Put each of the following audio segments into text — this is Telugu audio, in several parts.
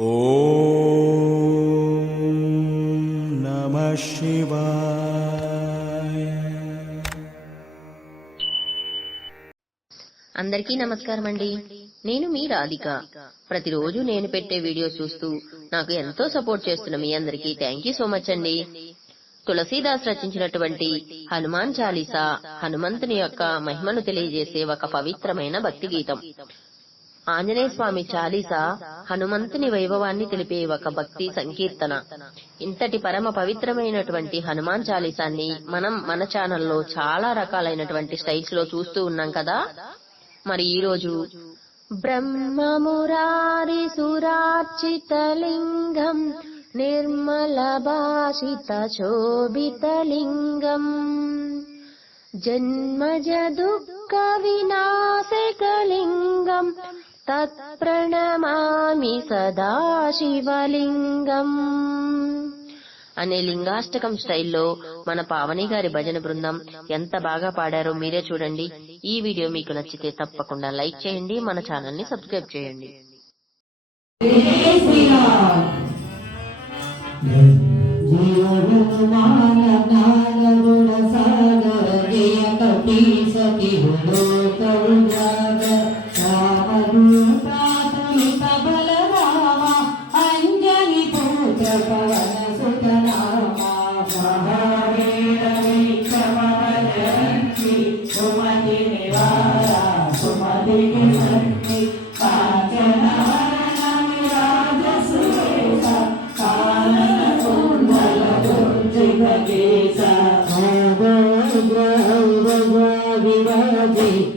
నమ అందరికీ నమస్కారం అండి. నేను మీ రాధిక. ప్రతిరోజు నేను పెట్టే వీడియో చూస్తూ నాకు ఎంతో సపోర్ట్ చేస్తున్న మీ అందరికీ థ్యాంక్ యూ సో మచ్ అండి. తులసీదాస్ రచించినటువంటి హనుమాన్ చాలీసా హనుమంతుని యొక్క మహిమను తెలియజేసే ఒక పవిత్రమైన భక్తి గీతం ఆంజనేయ స్వామి చాలీస హనుమంతుని వైభవాన్ని తెలిపే ఒక భక్తి సంకీర్తన. ఇంతటి పరమ పవిత్రమైనటువంటి హనుమాన్ చాలీసాన్ని మనం మన ఛానల్లో చాలా రకాలైనటువంటి స్టైల్స్లో చూస్తూ ఉన్నాం కదా? మరి ఈ రోజు బ్రహ్మమురారి సురార్చితలింగం నిర్మల భాషిత శోభితలింగం జన్మజ దుఃఖ వినాశకలింగం తత్ప్రణమామి సదా శివలింగం అనే లింగాష్టకం స్టైల్లో మన పావని గారి భజన బృందం ఎంత బాగా పాడారో మీరే చూడండి. ఈ వీడియో మీకు నచ్చితే తప్పకుండా లైక్ చేయండి మన ఛానల్ని సబ్స్క్రైబ్ చేయండి. Hanumantha विराजी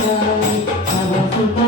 I Thank you.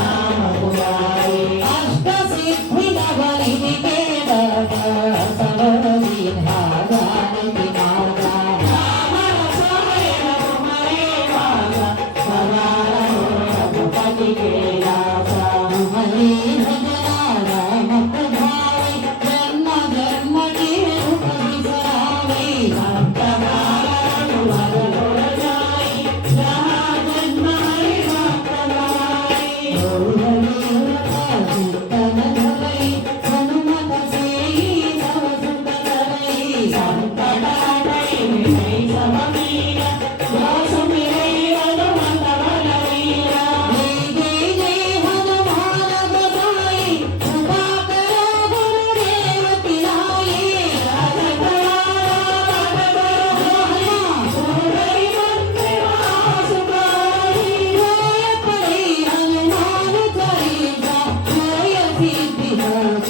You.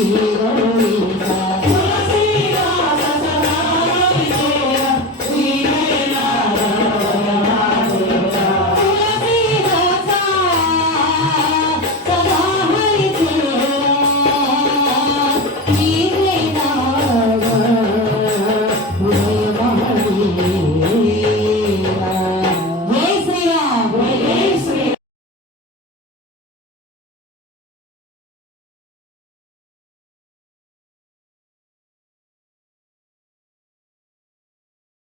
Ooh.